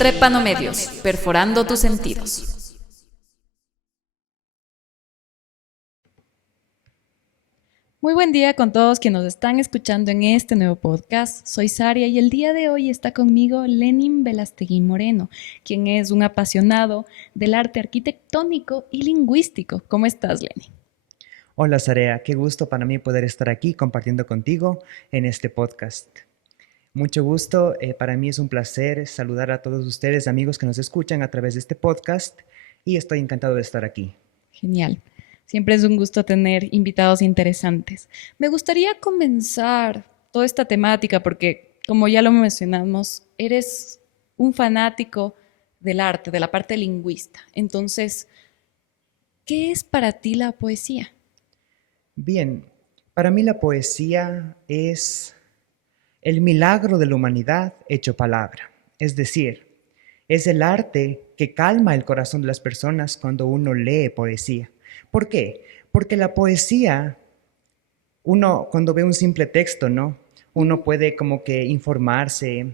Trepanomedios, perforando tus sentidos. Muy buen día con todos quienes nos están escuchando en este nuevo podcast. Soy Saria y el día de hoy está conmigo Lenin Velastegui Moreno, quien es un apasionado del arte arquitectónico y lingüístico. ¿Cómo estás, Lenin? Hola, Sarea, qué gusto para mí poder estar aquí compartiendo contigo en este podcast. Mucho gusto, para mí es un placer saludar a todos ustedes, amigos que nos escuchan a través de este podcast, y estoy encantado de estar aquí. Genial. Siempre es un gusto tener invitados interesantes. Me gustaría comenzar toda esta temática porque, como ya lo mencionamos, eres un fanático del arte, de la parte lingüista. Entonces, ¿qué es para ti la poesía? Bien, para mí la poesía es el milagro de la humanidad hecho palabra. Es decir, es el arte que calma el corazón de las personas cuando uno lee poesía. ¿Por qué? Porque la poesía, uno cuando ve un simple texto, ¿no? Uno puede como que informarse,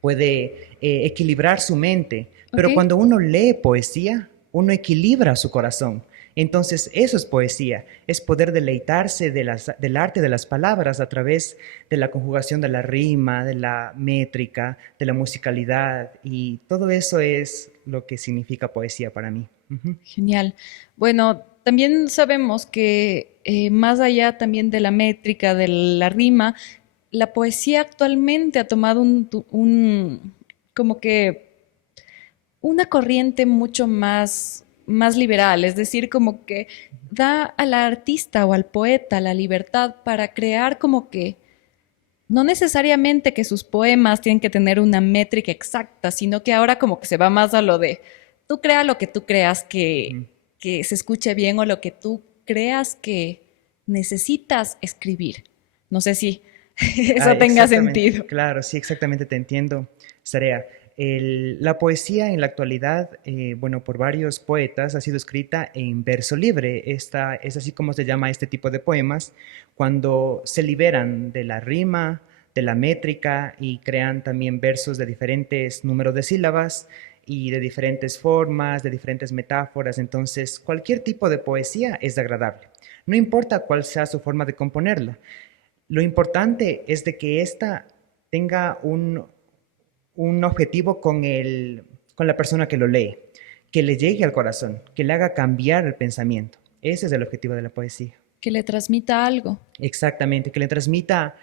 puede equilibrar su mente, ¿Ok? pero cuando uno lee poesía, uno equilibra su corazón. Entonces, eso es poesía, es poder deleitarse del arte de las palabras a través de la conjugación de la rima, de la métrica, de la musicalidad, y todo eso es lo que significa poesía para mí. Ujú. Genial. Bueno, también sabemos que más allá también de la métrica, de la rima, la poesía actualmente ha tomado como que una corriente mucho más liberal, es decir, como que da al artista o al poeta la libertad para crear como que no necesariamente que sus poemas tienen que tener una métrica exacta, sino que ahora como que se va más a lo de tú crea lo que tú creas Mm. que se escuche bien o lo que tú creas que necesitas escribir. No sé si eso tenga Exactamente, sentido. claro, sí, exactamente te entiendo, Sarea. La poesía en la actualidad, bueno, por varios poetas ha sido escrita en verso libre. Esta es así como se llama este tipo de poemas, cuando se liberan de la rima, de la métrica y crean también versos de diferentes números de sílabas y de diferentes formas, de diferentes metáforas. Entonces, cualquier tipo de poesía es agradable. No importa cuál sea su forma de componerla. Lo importante es de que ésta tenga un objetivo con la persona que lo lee, que le llegue al corazón, que le haga cambiar el pensamiento. Ese es el objetivo de la poesía. Que le transmita algo. Exactamente, que le transmita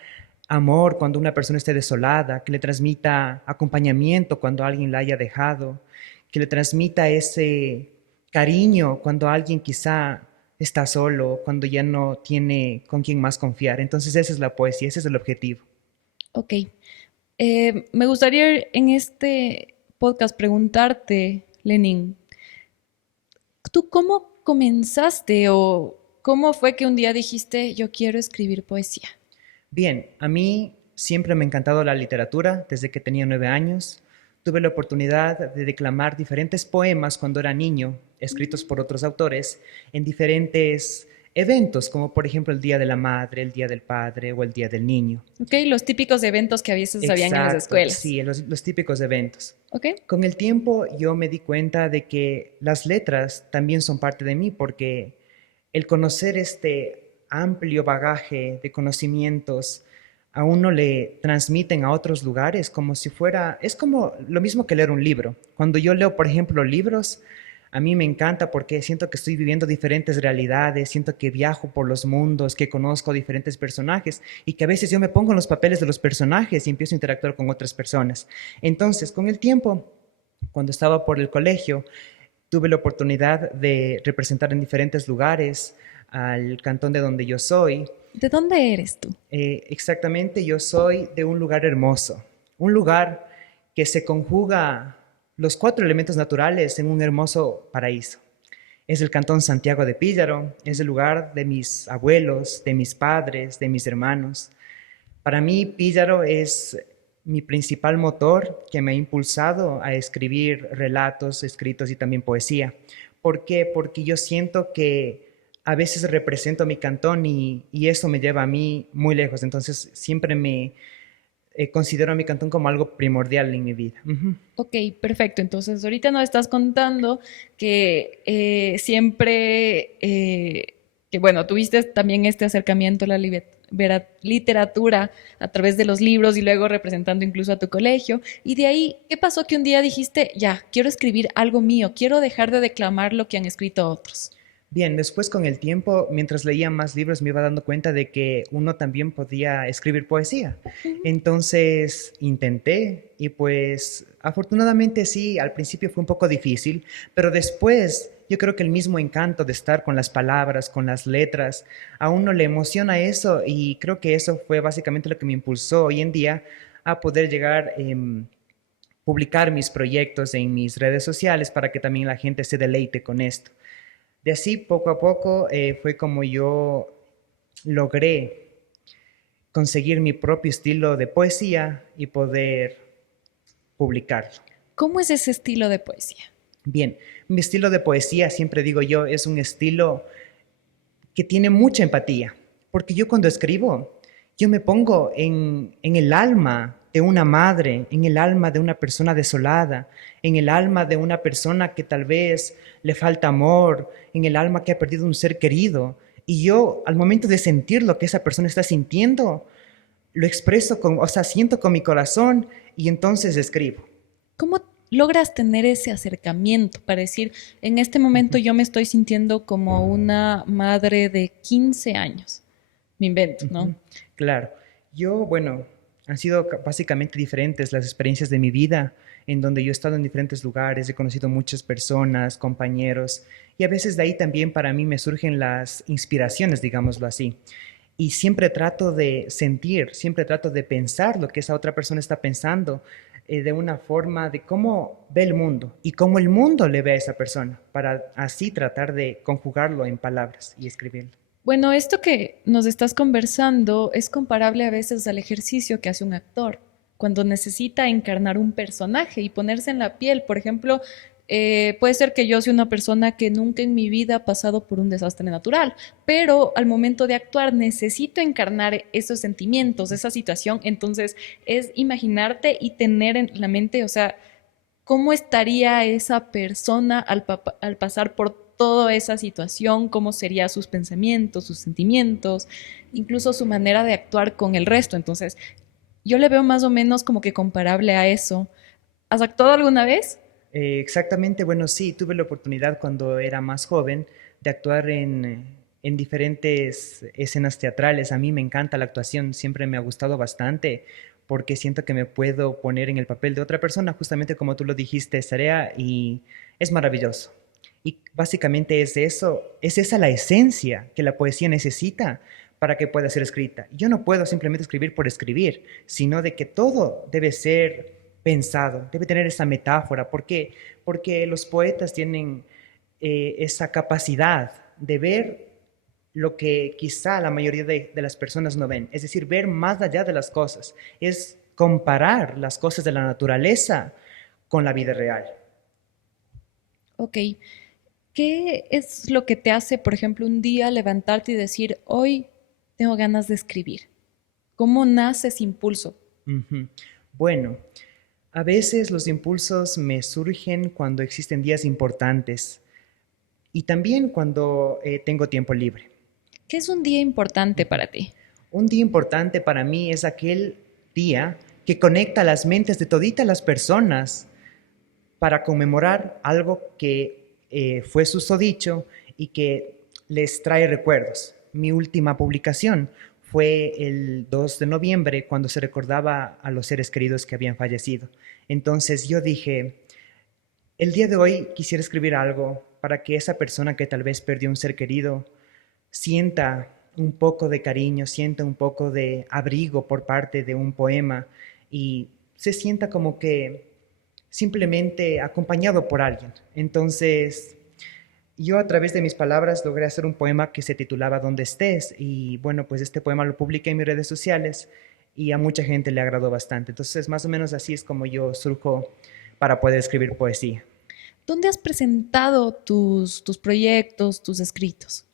amor cuando una persona esté desolada, que le transmita acompañamiento cuando alguien la haya dejado, que le transmita ese cariño cuando alguien quizá está solo, cuando ya no tiene con quién más confiar. Entonces esa es la poesía, ese es el objetivo. Ok. Me gustaría en este podcast preguntarte, Lenin, ¿tú cómo comenzaste o cómo fue que un día dijiste yo quiero escribir poesía? Bien, a mí siempre me ha encantado la literatura desde que tenía 9 años. Tuve la oportunidad de declamar diferentes poemas cuando era niño, escritos por otros autores, en diferentes eventos, como por ejemplo el Día de la Madre, el Día del Padre o el Día del Niño. Ok, los típicos eventos que a veces habían en las Exacto, escuelas. sí, los típicos eventos. Ok, Con el tiempo yo me di cuenta de que las letras también son parte de mí porque el conocer este amplio bagaje de conocimientos a uno le transmiten a otros lugares como si fuera, es como lo mismo que leer un libro. Cuando yo leo, por ejemplo, libros, a mí me encanta porque siento que estoy viviendo diferentes realidades, siento que viajo por los mundos, que conozco diferentes personajes y que a veces yo me pongo en los papeles de los personajes y empiezo a interactuar con otras personas. Entonces, con el tiempo, cuando estaba por el colegio, tuve la oportunidad de representar en diferentes lugares al cantón de donde yo soy. ¿de dónde eres tú? Exactamente, yo soy de un lugar hermoso, un lugar que se conjuga los cuatro elementos naturales en un hermoso paraíso. Es el cantón Santiago de Píllaro, es el lugar de mis abuelos, de mis padres, de mis hermanos. Para mí, Píllaro es mi principal motor que me ha impulsado a escribir relatos, escritos y también poesía. ¿Por qué? Porque yo siento que a veces represento a mi cantón y eso me lleva a mí muy lejos. Entonces, siempre considero a mi cantón como algo primordial en mi vida. Ujú. Ok, perfecto. Entonces, ahorita nos estás contando que siempre, que bueno, tuviste también este acercamiento a la literatura a través de los libros y luego representando incluso a tu colegio. Y de ahí, ¿qué pasó que un día dijiste, ya, quiero escribir algo mío, quiero dejar de declamar lo que han escrito otros? Bien, después con el tiempo, mientras leía más libros, me iba dando cuenta de que uno también podía escribir poesía. Entonces intenté y pues afortunadamente sí, al principio fue un poco difícil, pero después yo creo que el mismo encanto de estar con las palabras, con las letras, a uno le emociona eso y creo que eso fue básicamente lo que me impulsó hoy en día a poder llegar publicar mis proyectos en mis redes sociales para que también la gente se deleite con esto. De así, poco a poco, fue como yo logré conseguir mi propio estilo de poesía y poder publicarlo. ¿Cómo es ese estilo de poesía? Bien, mi estilo de poesía, siempre digo yo, es un estilo que tiene mucha empatía, porque yo cuando escribo, yo me pongo en el alma de una madre, en el alma de una persona desolada, en el alma de una persona que tal vez le falta amor, en el alma que ha perdido un ser querido. Y yo, al momento de sentir lo que esa persona está sintiendo, lo expreso con, o sea, siento con mi corazón y entonces escribo. ¿Cómo logras tener ese acercamiento para decir, en este momento yo me estoy sintiendo como una madre de 15 años? Me invento, ¿no? Claro, yo, bueno, han sido básicamente diferentes las experiencias de mi vida, en donde yo he estado en diferentes lugares, he conocido muchas personas, compañeros, y a veces de ahí también para mí me surgen las inspiraciones, digámoslo así. Y siempre trato de sentir, siempre trato de pensar lo que esa otra persona está pensando, de una forma de cómo ve el mundo y cómo el mundo le ve a esa persona, para así tratar de conjugarlo en palabras y escribirlo. Bueno, esto que nos estás conversando es comparable a veces al ejercicio que hace un actor cuando necesita encarnar un personaje y ponerse en la piel. Por ejemplo, puede ser que yo sea una persona que nunca en mi vida ha pasado por un desastre natural, pero al momento de actuar necesito encarnar esos sentimientos, esa situación. Entonces, es imaginarte y tener en la mente, o sea, cómo estaría esa persona al pasar por toda esa situación, cómo serían sus pensamientos, sus sentimientos, incluso su manera de actuar con el resto. Entonces, yo le veo más o menos como que comparable a eso. ¿Has actuado alguna vez? Exactamente, bueno, sí, tuve la oportunidad cuando era más joven de actuar en diferentes escenas teatrales. A mí me encanta la actuación, siempre me ha gustado bastante porque siento que me puedo poner en el papel de otra persona, justamente como tú lo dijiste, Sarea, y es maravilloso. Y básicamente es eso, es esa la esencia que la poesía necesita para que pueda ser escrita. Yo no puedo simplemente escribir por escribir, sino de que todo debe ser pensado, debe tener esa metáfora. ¿Por qué? Porque los poetas tienen esa capacidad de ver lo que quizá la mayoría de las personas no ven, es decir, ver más allá de las cosas, es comparar las cosas de la naturaleza con la vida real. Ok. ¿Qué es lo que te hace, por ejemplo, un día levantarte y decir, hoy tengo ganas de escribir? ¿Cómo nace ese impulso? Ujú. Bueno, a veces los impulsos me surgen cuando existen días importantes y también cuando tengo tiempo libre. ¿Qué es un día importante para ti? Un día importante para mí es aquel día que conecta las mentes de toditas las personas para conmemorar algo que fue susodicho y que les trae recuerdos. Mi última publicación fue el 2 de noviembre cuando se recordaba a los seres queridos que habían fallecido. Entonces yo dije, el día de hoy quisiera escribir algo para que esa persona que tal vez perdió un ser querido sienta un poco de cariño, sienta un poco de abrigo por parte de un poema y se sienta como que simplemente acompañado por alguien. Entonces, yo a través de mis palabras logré hacer un poema que se titulaba Donde estés y bueno, pues este poema lo publiqué en mis redes sociales y a mucha gente le agradó bastante. Entonces, más o menos así es como yo surjo para poder escribir poesía. ¿Dónde has presentado tus proyectos, tus escritos?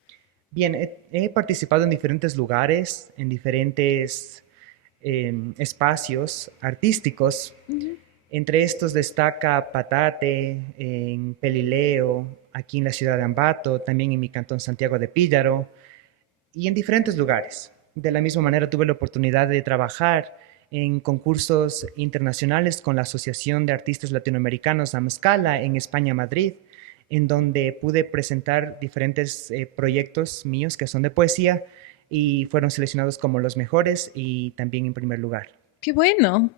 Bien, he participado en diferentes lugares, en diferentes espacios artísticos. Entre estos destaca Patate, en Pelileo, aquí en la ciudad de Ambato, también en mi cantón Santiago de Píllaro y en diferentes lugares. De la misma manera tuve la oportunidad de trabajar en concursos internacionales con la Asociación de Artistas Latinoamericanos AMSCALA en España, Madrid, en donde pude presentar diferentes proyectos míos que son de poesía y fueron seleccionados como los mejores y también en primer lugar. Qué bueno.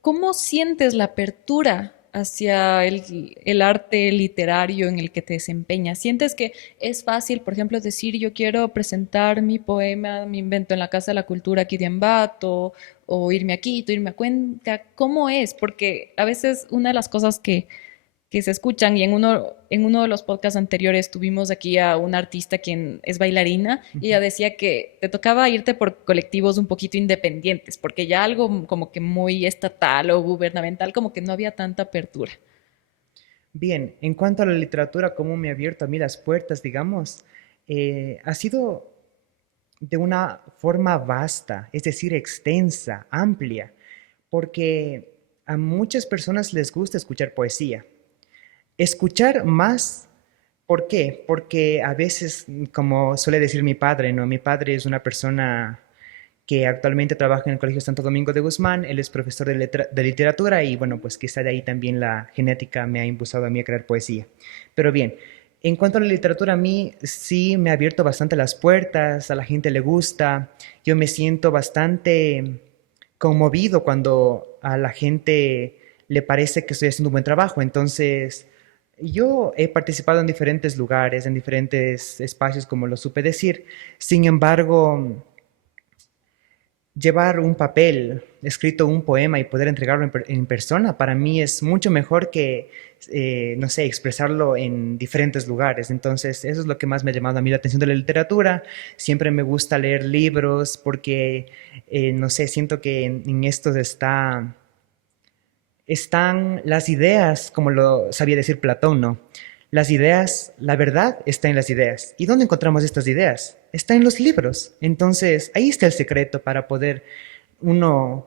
¿Cómo sientes la apertura hacia el arte literario en el que te desempeñas? ¿Sientes que es fácil, por ejemplo, decir yo quiero presentar mi poema, mi invento en la Casa de la Cultura aquí de Ambato, o irme a Quito, irme a Cuenca? ¿Cómo es? Porque a veces una de las cosas que se escuchan, y en uno de los podcasts anteriores tuvimos aquí a una artista quien es bailarina, y ella decía que te tocaba irte por colectivos un poquito independientes, porque ya algo como que muy estatal o gubernamental, como que no había tanta apertura. Bien, en cuanto a la literatura, cómo me ha abierto a mí las puertas, digamos, ha sido de una forma vasta, es decir, extensa, amplia, porque a muchas personas les gusta escuchar poesía. Escuchar más, ¿por qué? Porque a veces, como suele decir mi padre, ¿no? Mi padre es una persona que actualmente trabaja en el Colegio Santo Domingo de Guzmán, él es profesor de literatura y bueno, pues quizá de ahí también la genética me ha impulsado a mí a crear poesía. Pero bien, en cuanto a la literatura, a mí sí me ha abierto bastante las puertas, a la gente le gusta, yo me siento bastante conmovido cuando a la gente le parece que estoy haciendo un buen trabajo, entonces yo he participado en diferentes lugares, en diferentes espacios, como lo supe decir. Sin embargo, llevar un papel, escrito un poema y poder entregarlo en persona, para mí es mucho mejor que, no sé, expresarlo en diferentes lugares. Entonces, eso es lo que más me ha llamado a mí la atención de la literatura. Siempre me gusta leer libros porque, no sé, siento que en esto están las ideas, como lo sabía decir Platón, ¿no? Las ideas, la verdad está en las ideas. ¿Y dónde encontramos estas ideas? Está en los libros. Entonces, ahí está el secreto para poder uno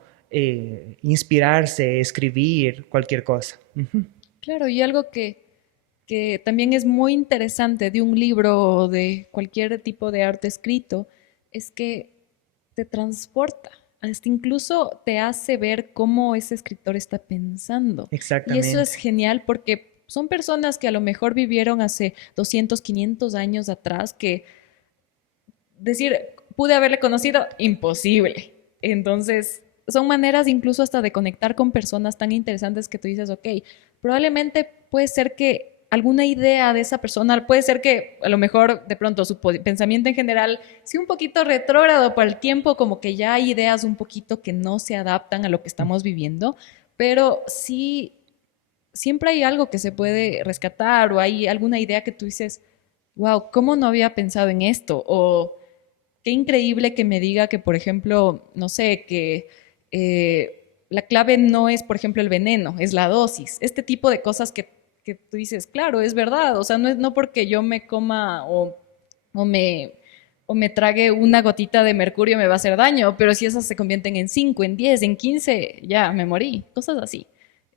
inspirarse, escribir cualquier cosa. Ujú. Claro, y algo que también es muy interesante de un libro o de cualquier tipo de arte escrito es que te transporta, hasta incluso te hace ver cómo ese escritor está pensando. Y eso es Exactamente. genial porque son personas que a lo mejor vivieron hace 200, 500 años atrás, que decir, pude haberle conocido, imposible. Entonces, son maneras incluso hasta de conectar con personas tan interesantes que tú dices, ok, probablemente puede ser que alguna idea de esa persona, puede ser que a lo mejor de pronto su pensamiento en general sea un poquito retrógrado para el tiempo, como que ya hay ideas un poquito que no se adaptan a lo que estamos viviendo, pero sí, siempre hay algo que se puede rescatar o hay alguna idea que tú dices, wow, ¿cómo no había pensado en esto? O qué increíble que me diga que, por ejemplo, no sé, que la clave no es, por ejemplo, el veneno, es la dosis. Este tipo de cosas que tú dices, claro, es verdad. O sea, no es no porque yo me coma o me, o me trague una gotita de mercurio me va a hacer daño, pero si esas se convierten en 5, en 10, en 15, ya me morí. Cosas así.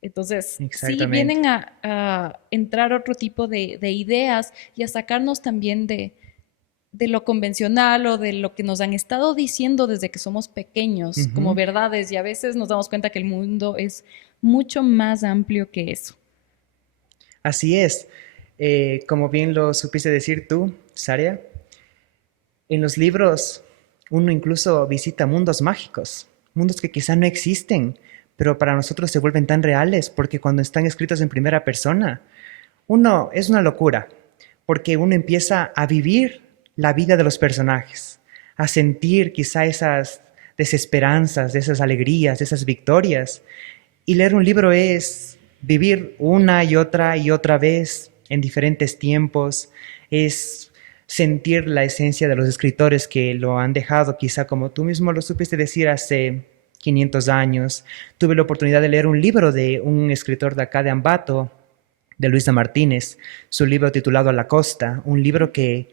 Entonces, sí Exactamente. vienen a entrar otro tipo de ideas y a sacarnos también de lo convencional o de lo que nos han estado diciendo desde que somos pequeños como Ujú. verdades y a veces nos damos cuenta que el mundo es mucho más amplio que eso. Así es. Como bien lo supiste decir tú, Saria, en los libros uno incluso visita mundos mágicos, mundos que quizá no existen, pero para nosotros se vuelven tan reales porque cuando están escritos en primera persona, uno es una locura, porque uno empieza a vivir la vida de los personajes, a sentir quizá esas desesperanzas, esas alegrías, esas victorias. Y leer un libro es vivir una y otra vez en diferentes tiempos, es sentir la esencia de los escritores que lo han dejado, quizá como tú mismo lo supiste decir hace 500 años. Tuve la oportunidad de leer un libro de un escritor de acá de Ambato, de Luisa Martínez, su libro titulado A la Costa, un libro que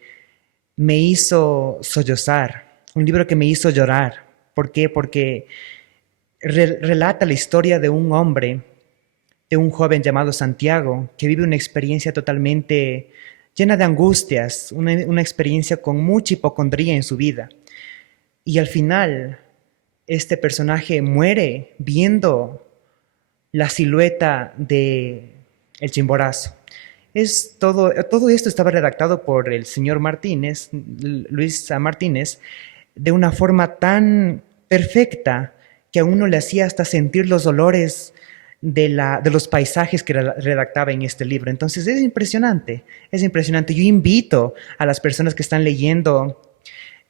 me hizo sollozar, un libro que me hizo llorar, ¿Por qué? Porque relata la historia de un hombre, de un joven llamado Santiago, que vive una experiencia totalmente llena de angustias, una experiencia con mucha hipocondría en su vida. Y al final, este personaje muere viendo la silueta de el Chimborazo. Todo esto estaba redactado por el señor Martínez, Luis Martínez, de una forma tan perfecta que a uno le hacía hasta sentir los olores de los paisajes que redactaba en este libro. Entonces es impresionante, es impresionante. Yo invito a las personas que están leyendo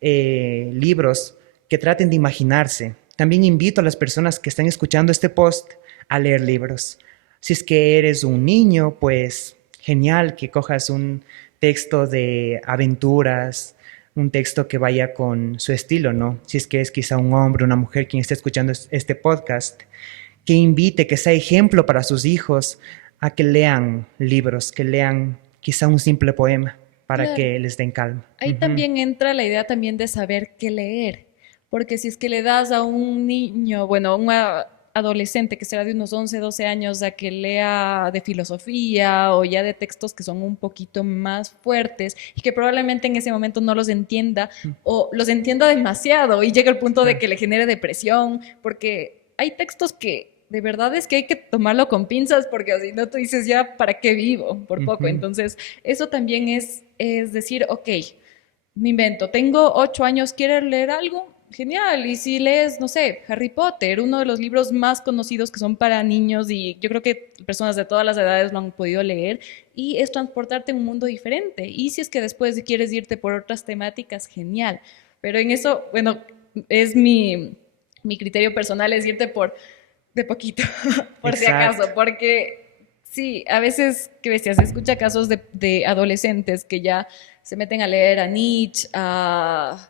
libros que traten de imaginarse. También invito a las personas que están escuchando este post a leer libros. Si es que eres un niño, pues genial que cojas un texto de aventuras, un texto que vaya con su estilo, ¿no? Si es que es quizá un hombre, una mujer quien esté escuchando este podcast, que invite, que sea ejemplo para sus hijos a que lean libros, que lean quizá un simple poema para Claro. que les den calma. Ahí Ujú. también entra la idea también de saber qué leer, porque si es que le das a un niño, bueno, a un adolescente que será de unos 11, 12 años, a que lea de filosofía o ya de textos que son un poquito más fuertes y que probablemente en ese momento no los entienda o los entienda demasiado y llega al punto de Claro. que le genere depresión, porque hay textos que de verdad es que hay que tomarlo con pinzas porque si no tú dices ya, ¿para qué vivo? Por poco. Ujú. Entonces, eso también es decir, ok, me invento, tengo 8 años, ¿quieres leer algo? Genial. Y si lees, no sé, Harry Potter, uno de los libros más conocidos que son para niños y yo creo que personas de todas las edades lo han podido leer y es transportarte a un mundo diferente. Y si es que después quieres irte por otras temáticas, genial. Pero en eso, bueno, es mi criterio personal, es irte por de poquito, por si Exacto. acaso, porque sí, a veces, qué bestias, se escucha casos de adolescentes que ya se meten a leer a Nietzsche, a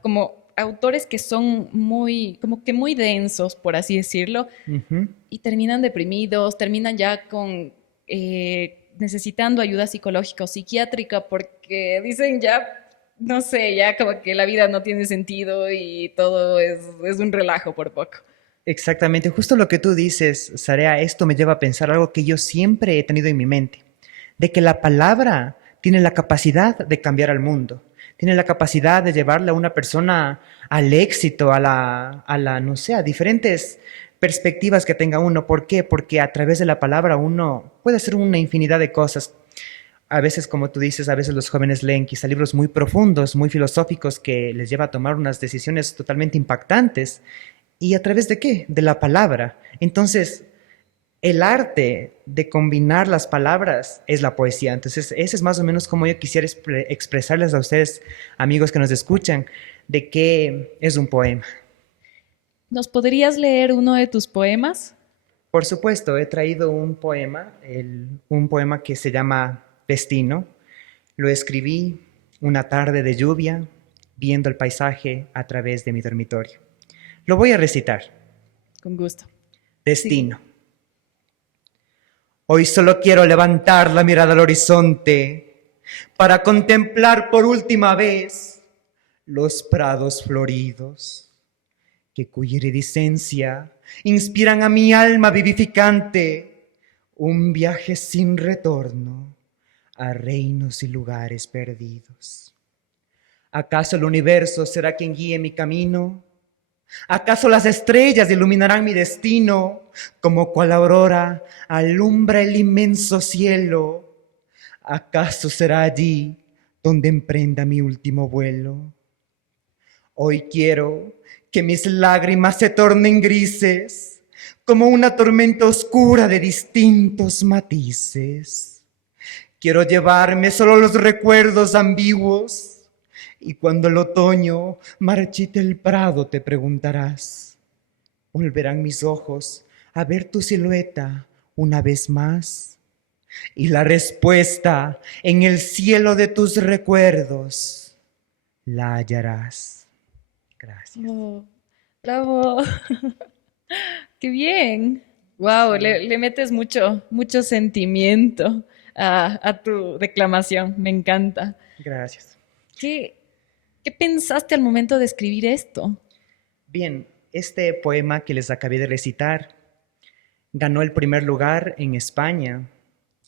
como autores que son muy, como que muy densos, por así decirlo, Ujú. y terminan deprimidos, terminan ya con necesitando ayuda psicológica o psiquiátrica porque dicen ya, no sé, ya como que la vida no tiene sentido y todo es un relajo por poco. Exactamente, justo lo que tú dices, Sarea, esto me lleva a pensar algo que yo siempre he tenido en mi mente, de que la palabra tiene la capacidad de cambiar al mundo, tiene la capacidad de llevarle a una persona al éxito, no sé, a diferentes perspectivas que tenga uno. ¿Por qué? Porque a través de la palabra uno puede hacer una infinidad de cosas. A veces, como tú dices, a veces los jóvenes leen quizá libros muy profundos, muy filosóficos, que les lleva a tomar unas decisiones totalmente impactantes. ¿Y a través de qué? De la palabra. Entonces, el arte de combinar las palabras es la poesía. Entonces, ese es más o menos como yo quisiera expresarles a ustedes, amigos que nos escuchan, de qué es un poema. ¿Nos podrías leer uno de tus poemas? Por supuesto, he traído un poema, un poema que se llama Destino. Lo escribí una tarde de lluvia, viendo el paisaje a través de mi dormitorio. Lo voy a recitar. Con gusto. Sí. Destino. Hoy solo quiero levantar la mirada al horizonte para contemplar por última vez los prados floridos que cuya iridiscencia inspiran a mi alma vivificante un viaje sin retorno a reinos y lugares perdidos. ¿Acaso el universo será quien guíe mi camino? ¿Acaso las estrellas iluminarán mi destino como cual aurora alumbra el inmenso cielo? ¿Acaso será allí donde emprenda mi último vuelo? Hoy quiero que mis lágrimas se tornen grises como una tormenta oscura de distintos matices. Quiero llevarme solo los recuerdos ambiguos. Y cuando el otoño marchite el prado te preguntarás, ¿volverán mis ojos a ver tu silueta una vez más? Y la respuesta en el cielo de tus recuerdos la hallarás. Gracias. Oh, bravo. Qué bien. Wow, Sí, le metes mucho, mucho sentimiento a tu declamación. Me encanta. gracias. ¿Qué, qué pensaste al momento de escribir esto? Bien, este poema que les acabé de recitar ganó el primer lugar en España,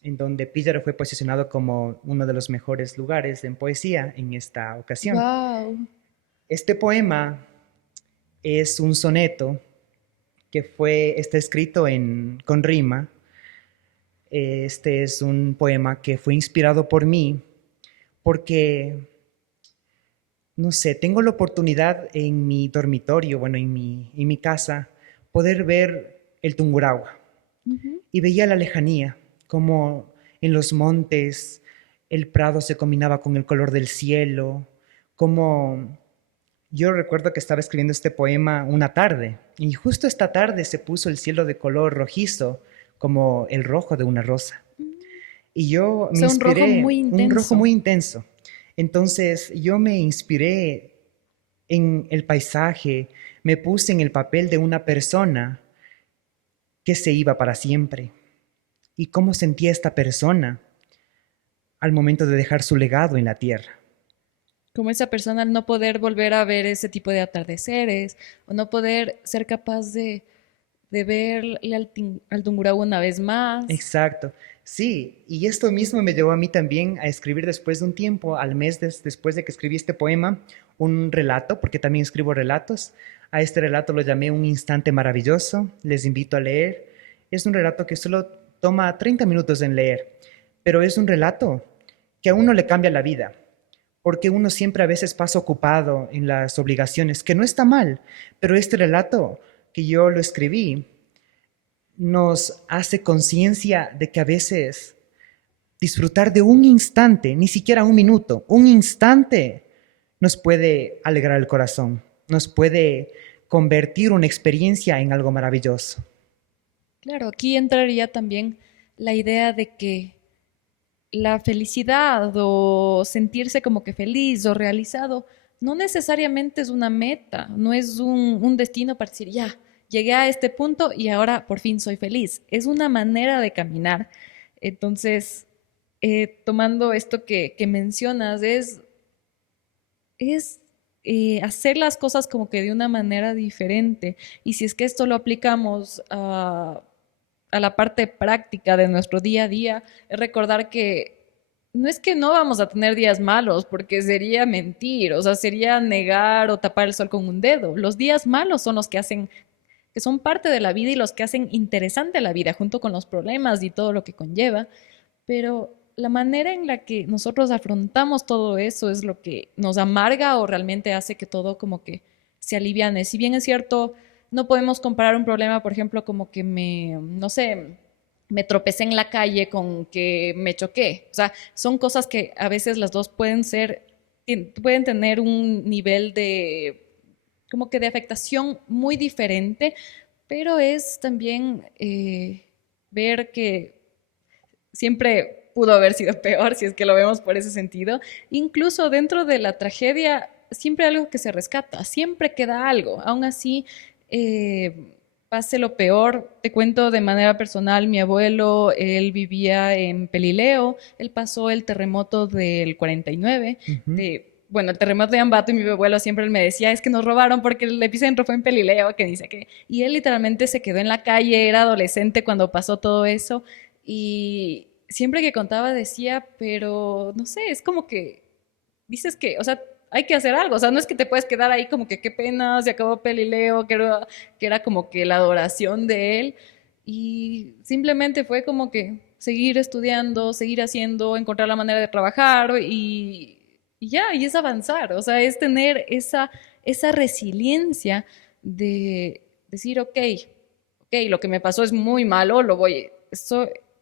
en donde Píllaro fue posicionado como uno de los mejores lugares en poesía en esta ocasión. Wow. Este poema es un soneto que está escrito con rima. Este es un poema que fue inspirado por mí porque, no sé, tengo la oportunidad en mi dormitorio, bueno, en mi casa, poder ver el Tungurahua. Ujú. Y veía la lejanía, como en los montes el prado se combinaba con el color del cielo, como yo recuerdo que estaba escribiendo este poema una tarde, y justo esta tarde se puso el cielo de color rojizo, como el rojo de una rosa. Y yo O me sea, un rojo muy inspiré, un rojo intenso. muy intenso. Entonces yo me inspiré en el paisaje, me puse en el papel de una persona que se iba para siempre. ¿Y cómo sentía esta persona al momento de dejar su legado en la tierra? Como esa persona al no poder volver a ver ese tipo de atardeceres o no poder ser capaz de verle al Tungurahua una vez más. Exacto. Sí, y esto mismo me llevó a mí también a escribir después de un tiempo, al mes después de que escribí este poema, un relato, porque también escribo relatos. A este relato lo llamé Un instante maravilloso. Les invito a leer. Es un relato que solo toma 30 minutos en leer, pero es un relato que a uno le cambia la vida, porque uno siempre a veces pasa ocupado en las obligaciones, que no está mal, pero este relato que yo lo escribí nos hace conciencia de que a veces disfrutar de un instante, ni siquiera un minuto, un instante nos puede alegrar el corazón, nos puede convertir una experiencia en algo maravilloso. Claro, aquí entraría también la idea de que la felicidad o sentirse como que feliz o realizado no necesariamente es una meta, no es un destino para decir, ya, llegué a este punto y ahora por fin soy feliz. Es una manera de caminar. Entonces, tomando esto que mencionas, es hacer las cosas como que de una manera diferente. Y si es que esto lo aplicamos a la parte práctica de nuestro día a día, es recordar que no vamos a tener días malos, porque sería mentir, o sea, sería negar o tapar el sol con un dedo. Los días malos son los que hacen, que son parte de la vida y los que hacen interesante la vida, junto con los problemas y todo lo que conlleva, pero la manera en la que nosotros afrontamos todo eso es lo que nos amarga o realmente hace que todo como que se aliviane. Si bien es cierto, no podemos comparar un problema, por ejemplo, como que no sé, me tropecé en la calle con que me choqué. O sea, son cosas que a veces las dos pueden tener un nivel como que de afectación muy diferente, pero es también ver que siempre pudo haber sido peor si es que lo vemos por ese sentido. Incluso dentro de la tragedia, siempre hay algo que se rescata, siempre queda algo. Aún así, pase lo peor, te cuento de manera personal, mi abuelo, él vivía en Pelileo, él pasó el terremoto del 49, Ujú. bueno, el terremoto de Ambato y mi abuelo siempre me decía, es que nos robaron porque el epicentro fue en Pelileo, que dice que... Y él literalmente se quedó en la calle, era adolescente cuando pasó todo eso y siempre que contaba decía, pero no sé, es como que dices que, o sea, hay que hacer algo, o sea, no es que te puedes quedar ahí como que qué pena, se acabó Pelileo, que era como que la adoración de él, y simplemente fue como que seguir estudiando, seguir haciendo, encontrar la manera de trabajar y ya, y es avanzar, o sea, es tener esa resiliencia de decir, ok, lo que me pasó es muy malo,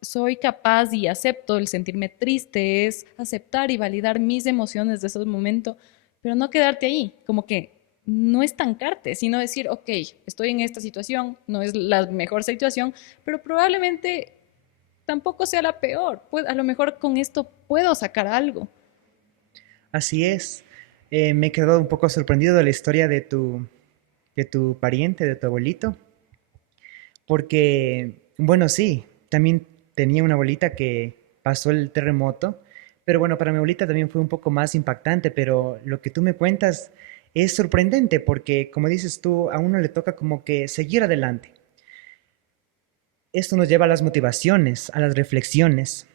soy capaz y acepto el sentirme triste, es aceptar y validar mis emociones de ese momento, pero no quedarte ahí, como que no estancarte, sino decir, ok, estoy en esta situación, no es la mejor situación, pero probablemente tampoco sea la peor, pues a lo mejor con esto puedo sacar algo. Así es. Me he quedado un poco sorprendido de la historia de tu pariente, de tu abuelito, porque, bueno, sí, también tenía una abuelita que pasó el terremoto, pero bueno, para mi abuelita también fue un poco más impactante, pero lo que tú me cuentas Es sorprendente porque, como dices tú, a uno le toca como que seguir adelante. Esto nos lleva a las motivaciones, a las reflexiones.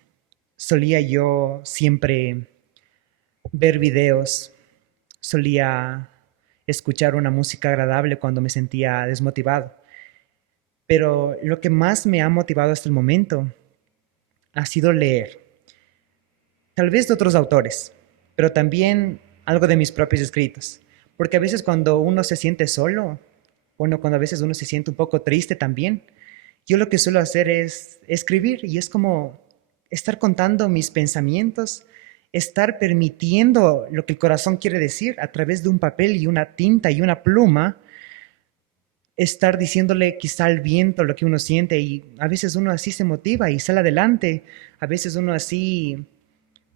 Solía yo siempre ver videos, solía escuchar una música agradable cuando me sentía desmotivado. Pero lo que más me ha motivado hasta el momento ha sido leer, tal vez de otros autores, pero también algo de mis propios escritos. Porque a veces cuando uno se siente solo, bueno, cuando a veces uno se siente un poco triste también, yo lo que suelo hacer es escribir y es como estar contando mis pensamientos, estar permitiendo lo que el corazón quiere decir a través de un papel y una tinta y una pluma, estar diciéndole quizá al viento lo que uno siente y a veces uno así se motiva y sale adelante, a veces uno así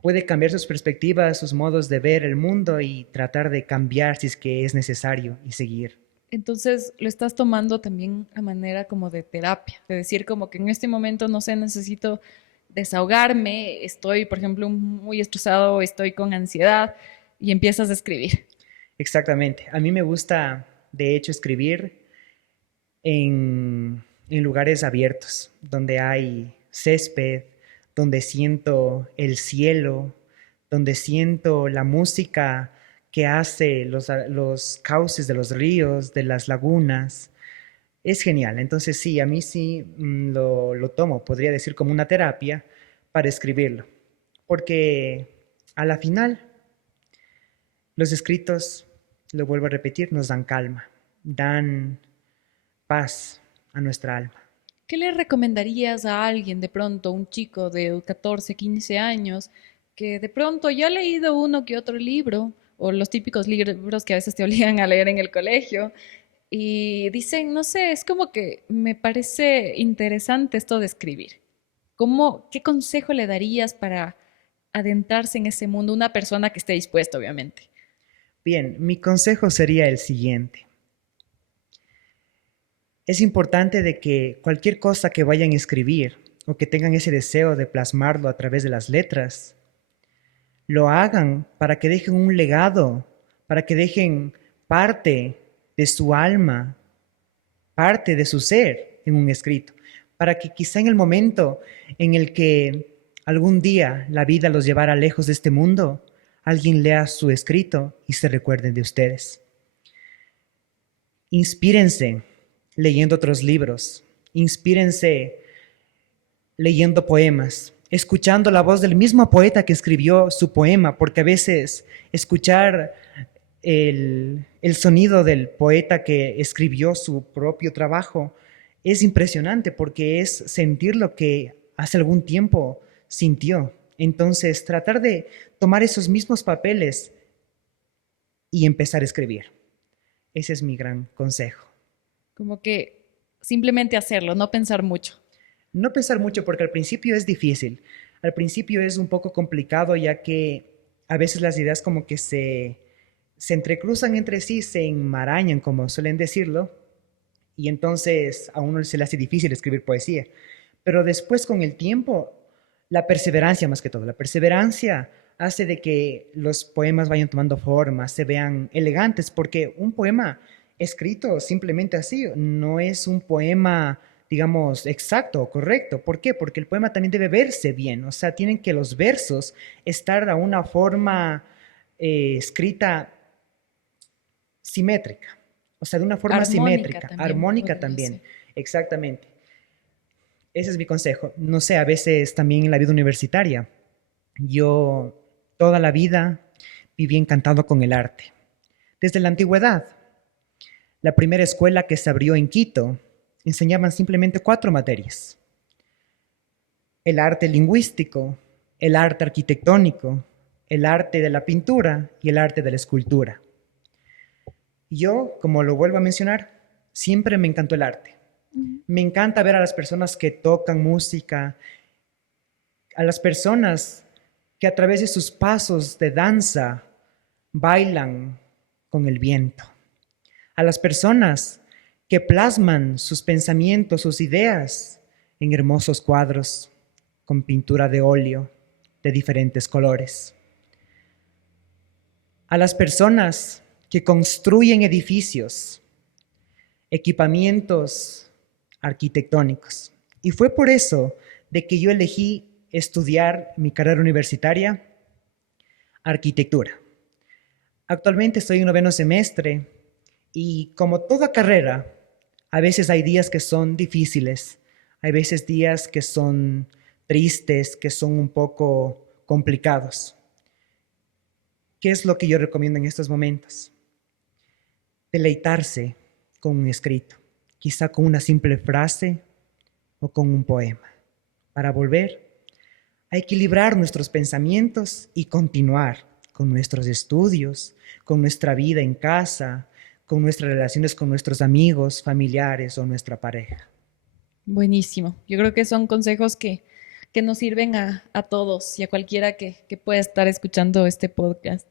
puede cambiar sus perspectivas, sus modos de ver el mundo y tratar de cambiar si es que es necesario y seguir. Entonces lo estás tomando también a manera como de terapia, de decir como que en este momento, no sé, necesito desahogarme, estoy, por ejemplo, muy estresado, estoy con ansiedad y empiezas a escribir. Exactamente. A mí me gusta, de hecho, escribir en lugares abiertos, donde hay césped, donde siento el cielo, donde siento la música que hace los cauces de los ríos, de las lagunas. Es genial. Entonces sí, a mí sí lo tomo, podría decir como una terapia para escribirlo. Porque a la final, los escritos, lo vuelvo a repetir, nos dan calma, dan paz a nuestra alma. ¿Qué le recomendarías a alguien de pronto, un chico de 14, 15 años, que de pronto ya ha leído uno que otro libro, o los típicos libros que a veces te obligan a leer en el colegio, y dicen, no sé, es como que me parece interesante esto de escribir? ¿Qué consejo le darías para adentrarse en ese mundo? Una persona que esté dispuesta, obviamente. Bien, mi consejo sería el siguiente. Es importante de que cualquier cosa que vayan a escribir o que tengan ese deseo de plasmarlo a través de las letras, lo hagan para que dejen un legado, para que dejen parte de su alma, parte de su ser en un escrito, para que quizá en el momento en el que algún día la vida los llevara lejos de este mundo, alguien lea su escrito y se recuerden de ustedes. Inspírense leyendo otros libros, inspírense leyendo poemas, escuchando la voz del mismo poeta que escribió su poema, porque a veces escuchar el sonido del poeta que escribió su propio trabajo es impresionante porque es sentir lo que hace algún tiempo sintió. Entonces, tratar de tomar esos mismos papeles y empezar a escribir. Ese es mi gran consejo. Como que simplemente hacerlo, no pensar mucho. No pensar mucho porque al principio es difícil. Al principio es un poco complicado ya que a veces las ideas como que se entrecruzan entre sí, se enmarañan, como suelen decirlo, y entonces a uno se le hace difícil escribir poesía. Pero después con el tiempo, la perseverancia más que todo, la perseverancia hace de que los poemas vayan tomando forma, se vean elegantes, porque un poema escrito simplemente así no es un poema, digamos, exacto o correcto. ¿Por qué? Porque el poema también debe verse bien, o sea, tienen que los versos estar a una forma escrita simétrica, o sea, de una forma Armónica simétrica, también, armónica podría también, ser. exactamente. Ese es mi consejo. No sé, a veces también en la vida universitaria, yo toda la vida viví encantado con el arte. Desde la antigüedad, la primera escuela que se abrió en Quito, enseñaban simplemente 4 materias. El arte lingüístico, el arte arquitectónico, el arte de la pintura y el arte de la escultura. Yo, como lo vuelvo a mencionar, siempre me encantó el arte. Me encanta ver a las personas que tocan música, a las personas que a través de sus pasos de danza bailan con el viento, a las personas que plasman sus pensamientos, sus ideas en hermosos cuadros con pintura de óleo de diferentes colores, a las personas que construyen edificios, equipamientos arquitectónicos. Y fue por eso de que yo elegí estudiar mi carrera universitaria, arquitectura. Actualmente estoy en 9º semestre y como toda carrera, a veces hay días que son difíciles, hay veces días que son tristes, que son un poco complicados. ¿Qué es lo que yo recomiendo en estos momentos? Deleitarse con un escrito, quizá con una simple frase o con un poema, para volver a equilibrar nuestros pensamientos y continuar con nuestros estudios, con nuestra vida en casa, con nuestras relaciones con nuestros amigos, familiares o nuestra pareja. Buenísimo. Yo creo que son consejos que nos sirven a todos y a cualquiera que pueda estar escuchando este podcast.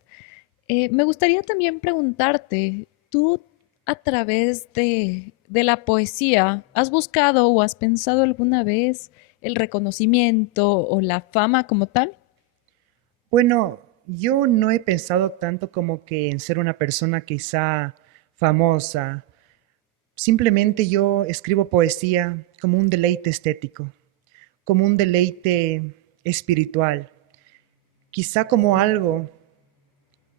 Me gustaría también preguntarte, ¿tú a través de la poesía has buscado o has pensado alguna vez el reconocimiento o la fama como tal? Bueno, yo no he pensado tanto como que en ser una persona quizá famosa. Simplemente yo escribo poesía como un deleite estético, como un deleite espiritual, quizá como algo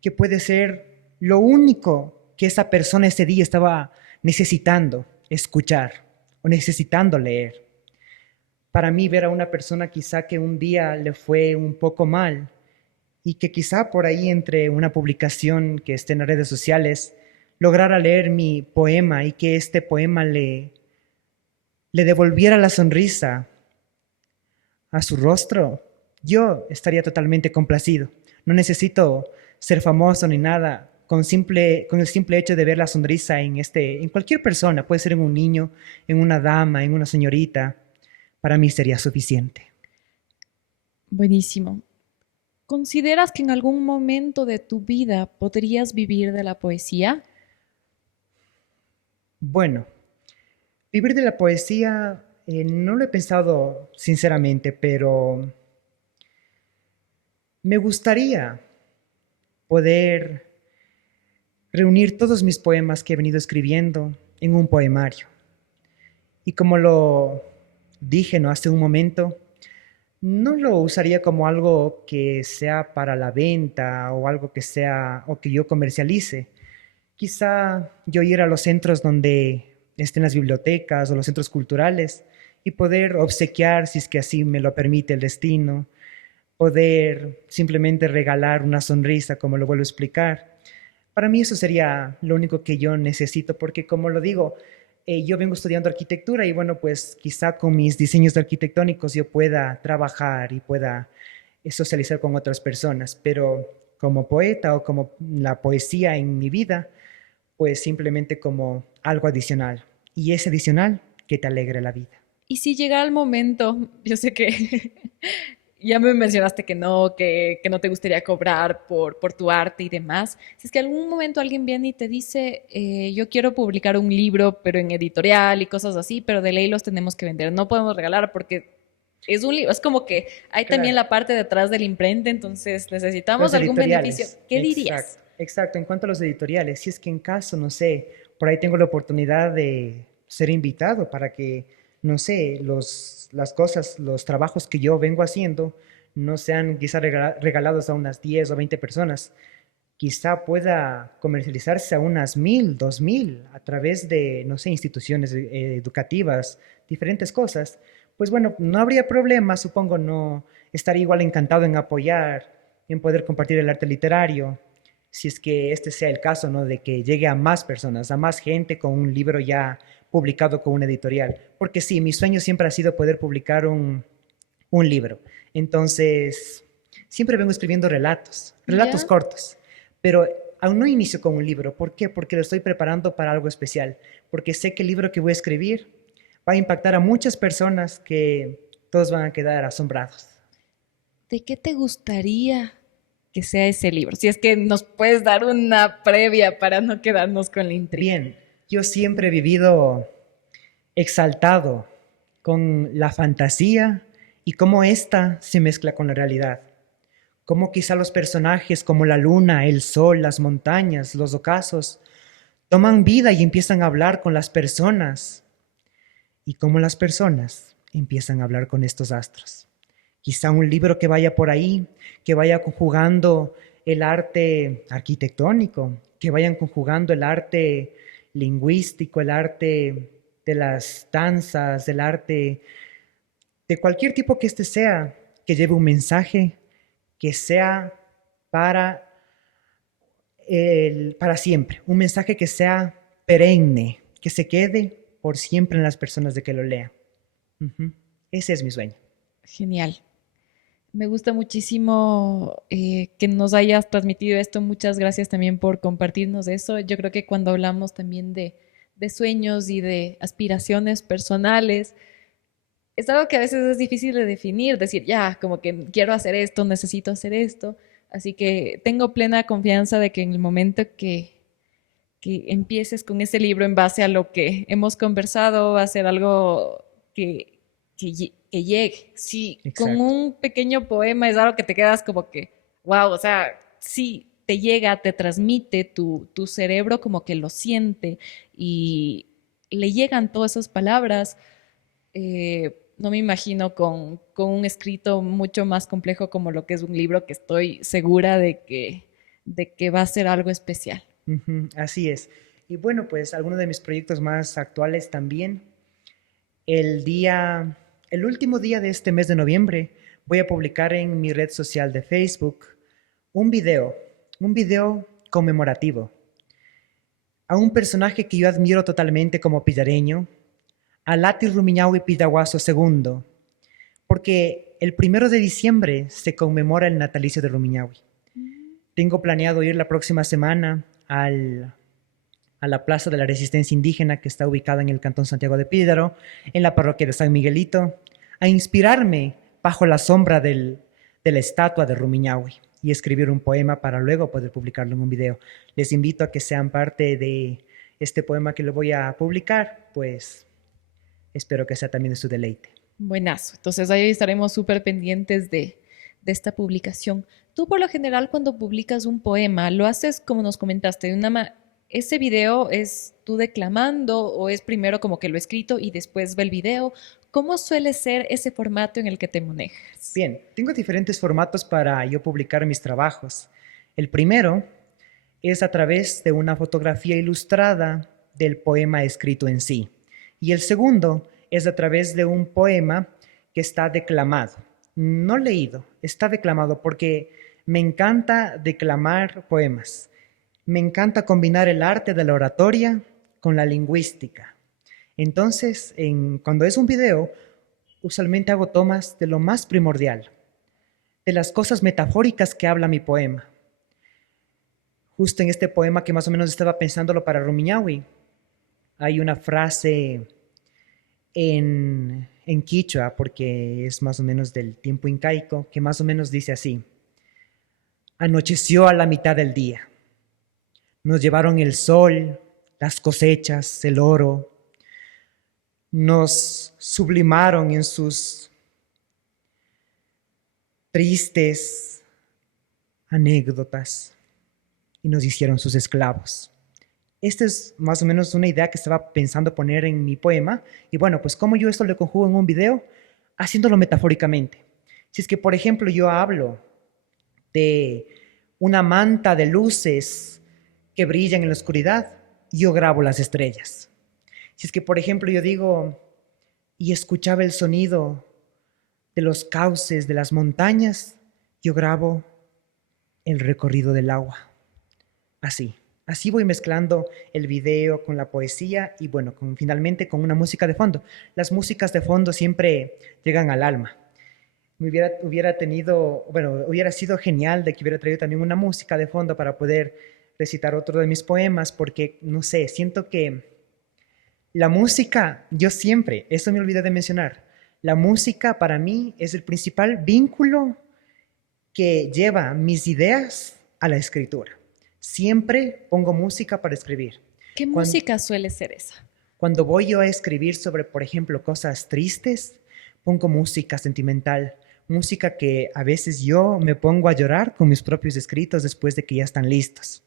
que puede ser lo único que esa persona ese día estaba necesitando escuchar o necesitando leer. Para mí ver a una persona quizá que un día le fue un poco mal y que quizá por ahí entre una publicación que esté en las redes sociales lograra leer mi poema y que este poema le devolviera la sonrisa a su rostro, yo estaría totalmente complacido. No necesito ser famoso ni nada. Con el simple hecho de ver la sonrisa en cualquier persona, puede ser en un niño, en una dama, en una señorita, para mí sería suficiente. Buenísimo. ¿Consideras que en algún momento de tu vida podrías vivir de la poesía? Bueno, vivir de la poesía no lo he pensado sinceramente, pero me gustaría poder reunir todos mis poemas que he venido escribiendo en un poemario. Y como lo dije, ¿no? Hace un momento, no lo usaría como algo que sea para la venta o algo que sea o que yo comercialice. Quizá yo ir a los centros donde estén las bibliotecas o los centros culturales y poder obsequiar, si es que así me lo permite el destino, poder simplemente regalar una sonrisa, como lo vuelvo a explicar. Para mí eso sería lo único que yo necesito, porque como lo digo, yo vengo estudiando arquitectura y bueno, pues quizá con mis diseños arquitectónicos yo pueda trabajar y pueda socializar con otras personas, pero como poeta o como la poesía en mi vida, pues simplemente como algo adicional. Y es adicional que te alegre la vida. Y si llega el momento, yo sé que ya me mencionaste que no te gustaría cobrar por tu arte y demás. Si es que algún momento alguien viene y te dice, yo quiero publicar un libro, pero en editorial y cosas así, pero de ley los tenemos que vender, no podemos regalar porque es un libro, es como que hay también Claro. la parte detrás del imprenta, entonces necesitamos Los algún beneficio. editoriales. ¿Qué dirías? Exacto, exacto. En cuanto a los editoriales, si es que en caso, no sé, por ahí tengo la oportunidad de ser invitado para que, no sé, las cosas, los trabajos que yo vengo haciendo no sean quizá regalados a unas 10 o 20 personas. Quizá pueda comercializarse a unas 1000, 2000 a través de, no sé, instituciones educativas, diferentes cosas. Pues bueno, no habría problema, supongo, no estaría igual encantado en apoyar, en poder compartir el arte literario, si es que este sea el caso, ¿no? De que llegue a más personas, a más gente con un libro ya publicado con una editorial. Porque sí, mi sueño siempre ha sido poder publicar un libro. Entonces, siempre vengo escribiendo relatos ¿Ya? cortos, pero aún no inicio con un libro. ¿Por qué? Porque lo estoy preparando para algo especial, porque sé que el libro que voy a escribir va a impactar a muchas personas que todos van a quedar asombrados. ¿De qué te gustaría que sea ese libro? Si es que nos puedes dar una previa para no quedarnos con la intriga. Bien, yo siempre he vivido exaltado con la fantasía y cómo ésta se mezcla con la realidad. Cómo quizá los personajes como la luna, el sol, las montañas, los ocasos, toman vida y empiezan a hablar con las personas. Y cómo las personas empiezan a hablar con estos astros. Quizá un libro que vaya por ahí, que vaya conjugando el arte arquitectónico, que vayan conjugando el arte lingüístico, el arte de las danzas, el arte de cualquier tipo que este sea, que lleve un mensaje, que sea para, para siempre, un mensaje que sea perenne, que se quede por siempre en las personas de que lo lean. Ujú. Ese es mi sueño. Genial. Me gusta muchísimo que nos hayas transmitido esto. Muchas gracias también por compartirnos eso. Yo creo que cuando hablamos también de sueños y de aspiraciones personales, es algo que a veces es difícil de definir, decir, ya, como que quiero hacer esto, necesito hacer esto. Así que tengo plena confianza de que en el momento que empieces con ese libro en base a lo que hemos conversado, va a ser algo que llegue. Sí, con Exacto. un pequeño poema es algo que te quedas como que, wow, o sea, sí, te llega, te transmite, tu cerebro como que lo siente y le llegan todas esas palabras. No me imagino con un escrito mucho más complejo como lo que es un libro que estoy segura de que va a ser algo especial. Ujú, así es. Y bueno, pues algunos de mis proyectos más actuales también. El día, el último día de este mes de noviembre, voy a publicar en mi red social de Facebook un un video conmemorativo a un personaje que yo admiro totalmente como pillareño, a Lati Rumiñahui Pillaguazo II, porque el 1 de diciembre se conmemora el natalicio de Rumiñahui. Tengo planeado ir la próxima semana a la Plaza de la Resistencia Indígena que está ubicada en el Cantón Santiago de Píldaro, en la parroquia de San Miguelito, a inspirarme bajo la sombra de la estatua de Rumiñahui y escribir un poema para luego poder publicarlo en un video. Les invito a que sean parte de este poema que lo voy a publicar, pues espero que sea también de su deleite. Buenazo. Entonces ahí estaremos súper pendientes de esta publicación. Tú por lo general cuando publicas un poema, lo haces como nos comentaste, ¿ese video es tú declamando o es primero como que lo escrito y después ve el video? ¿Cómo suele ser ese formato en el que te manejas? Bien, tengo diferentes formatos para yo publicar mis trabajos. El primero es a través de una fotografía ilustrada del poema escrito en sí. Y el segundo es a través de un poema que está declamado, no leído, está declamado porque me encanta declamar poemas. Me encanta combinar el arte de la oratoria con la lingüística. Entonces, cuando es un video, usualmente hago tomas de lo más primordial, de las cosas metafóricas que habla mi poema. Justo en este poema que más o menos estaba pensándolo para Rumiñahui, hay una frase en quichua, porque es más o menos del tiempo incaico, que más o menos dice así: anocheció a la mitad del día, nos llevaron el sol, las cosechas, el oro, nos sublimaron en sus tristes anécdotas y nos hicieron sus esclavos. Esta es más o menos una idea que estaba pensando poner en mi poema. Y bueno, pues cómo yo esto lo conjugo en un video, haciéndolo metafóricamente. Si es que, por ejemplo, yo hablo de una manta de luces que brillan en la oscuridad, yo grabo las estrellas. Si es que, por ejemplo, yo digo, y escuchaba el sonido de los cauces de las montañas, yo grabo el recorrido del agua. Así. Así voy mezclando el video con la poesía y bueno, finalmente con una música de fondo. Las músicas de fondo siempre llegan al alma. Hubiera sido genial de que hubiera traído también una música de fondo para poder recitar otro de mis poemas, porque, no sé, siento que la música, eso me olvidé de mencionar, la música para mí es el principal vínculo que lleva mis ideas a la escritura. Siempre pongo música para escribir. ¿Qué música suele ser esa? Cuando voy yo a escribir sobre, por ejemplo, cosas tristes, pongo música sentimental. música que a veces yo me pongo a llorar con mis propios escritos después de que ya están listos.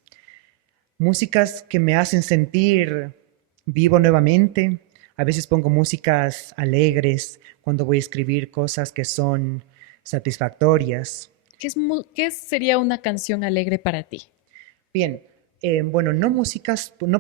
Músicas que me hacen sentir vivo nuevamente. A veces pongo músicas alegres cuando voy a escribir cosas que son satisfactorias. ¿Qué sería una canción alegre para ti? Bien, bueno, no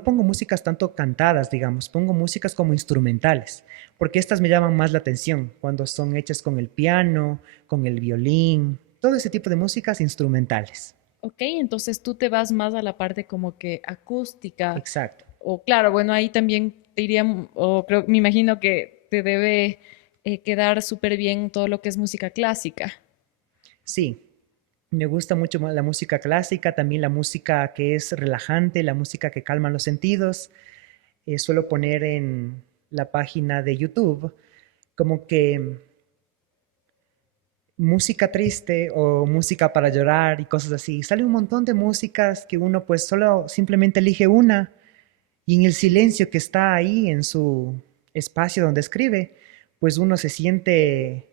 pongo músicas tanto cantadas, digamos, pongo músicas como instrumentales, porque estas me llaman más la atención cuando son hechas con el piano, con el violín, todo ese tipo de músicas instrumentales. Ok, entonces tú te vas más a la parte como que acústica. Exacto. O claro, bueno, ahí también te iría, o creo, me imagino que te debe quedar súper bien todo lo que es música clásica. Sí, me gusta mucho más la música clásica, también la música que es relajante, la música que calma los sentidos. Suelo poner en la página de YouTube como que música triste o música para llorar y cosas así. Sale un montón de músicas que uno pues solo simplemente elige una y en el silencio que está ahí en su espacio donde escribe, pues uno se siente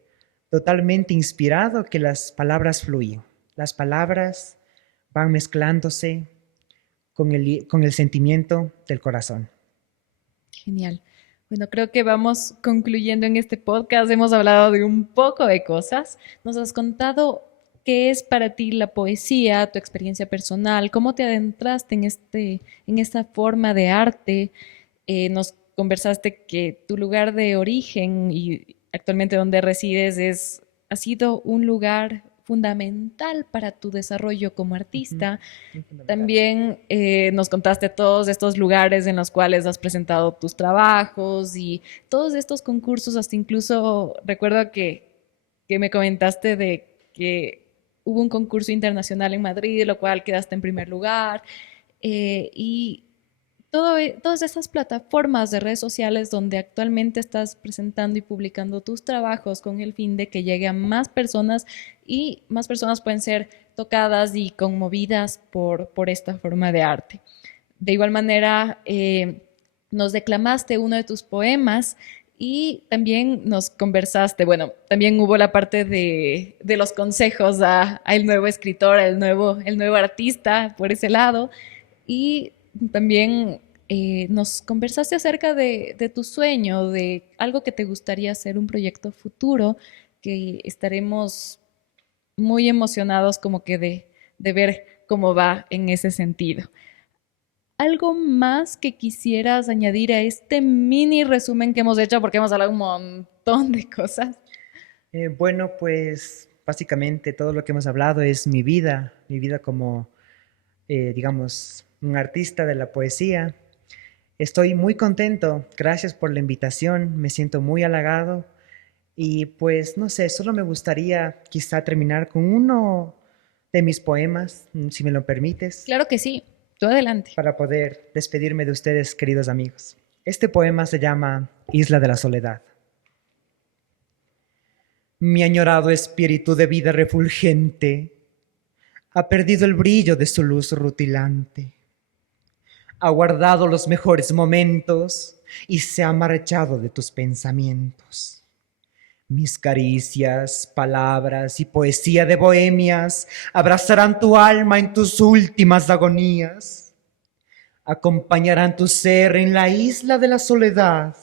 totalmente inspirado que las palabras fluyen. Las palabras van mezclándose con el sentimiento del corazón. Genial. Bueno, creo que vamos concluyendo en este podcast. Hemos hablado de un poco de cosas. Nos has contado qué es para ti la poesía, tu experiencia personal, cómo te adentraste en esta forma de arte. Nos conversaste que tu lugar de origen y actualmente donde resides ha sido un lugar fundamental para tu desarrollo como Ujú, artista. muy fundamental. También nos contaste todos estos lugares en los cuales has presentado tus trabajos y todos estos concursos, hasta incluso recuerdo que me comentaste de que hubo un concurso internacional en Madrid, lo cual quedaste en primer lugar, y todas estas plataformas de redes sociales donde actualmente estás presentando y publicando tus trabajos con el fin de que llegue a más personas y más personas pueden ser tocadas y conmovidas por esta forma de arte. De igual manera, nos declamaste uno de tus poemas y también nos conversaste, bueno, también hubo la parte de los consejos a el nuevo escritor, el nuevo artista por ese lado. Y también nos conversaste acerca de tu sueño, de algo que te gustaría hacer, un proyecto futuro, que estaremos muy emocionados como que de ver cómo va en ese sentido. ¿Algo más que quisieras añadir a este mini resumen que hemos hecho? Porque hemos hablado un montón de cosas. Bueno, pues básicamente todo lo que hemos hablado es mi vida como, digamos, un artista de la poesía. Estoy muy contento, gracias por la invitación, me siento muy halagado y pues no sé, solo me gustaría quizá terminar con uno de mis poemas, si me lo permites, Claro que sí, tú adelante. para poder despedirme de ustedes, queridos amigos. Este poema se llama Isla de la Soledad. Mi añorado espíritu de vida refulgente ha perdido el brillo de su luz rutilante. Ha guardado los mejores momentos y se ha marchado de tus pensamientos. Mis caricias, palabras y poesía de bohemias abrazarán tu alma en tus últimas agonías. Acompañarán tu ser en la isla de la soledad.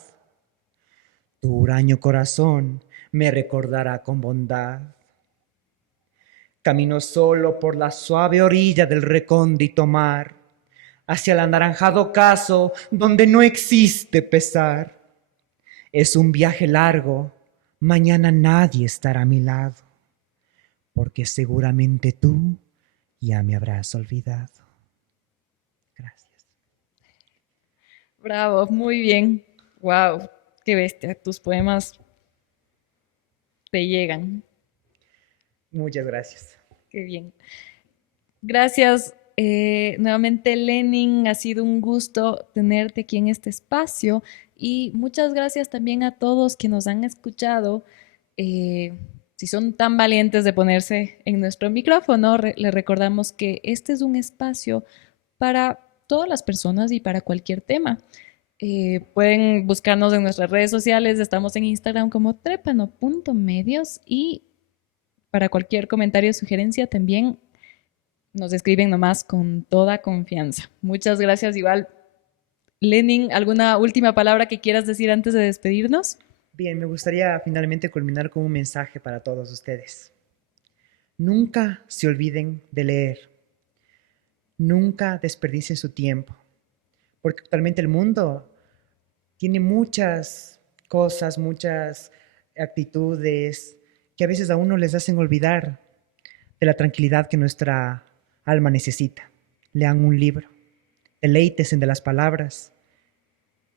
Tu huraño corazón me recordará con bondad. Camino solo por la suave orilla del recóndito mar, hacia el anaranjado ocaso donde no existe pesar. Es un viaje largo, mañana nadie estará a mi lado, porque seguramente tú ya me habrás olvidado. Gracias. Bravo, muy bien. Wow, qué bestia. Tus poemas te llegan. Muchas gracias. Qué bien. Gracias nuevamente, Lenin. Ha sido un gusto tenerte aquí en este espacio y muchas gracias también a todos que nos han escuchado. Si son tan valientes de ponerse en nuestro micrófono, les recordamos que este es un espacio para todas las personas y para cualquier tema. Pueden buscarnos en nuestras redes sociales. Estamos en Instagram como trepano.medios y Para cualquier comentario o sugerencia también nos escriben nomás con toda confianza. Muchas gracias igual. Lenin, ¿alguna última palabra que quieras decir antes de despedirnos? Bien, me gustaría finalmente culminar con un mensaje para todos ustedes. Nunca se olviden de leer. Nunca desperdicien su tiempo, porque actualmente el mundo tiene muchas cosas, muchas actitudes que a veces a uno les hacen olvidar de la tranquilidad que nuestra alma necesita. Lean un libro, deleítense de las palabras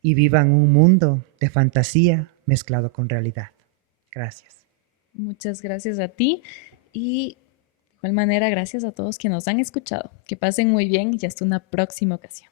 y vivan un mundo de fantasía mezclado con realidad. Gracias. Muchas gracias a ti y de igual manera gracias a todos quienes nos han escuchado. Que pasen muy bien y hasta una próxima ocasión.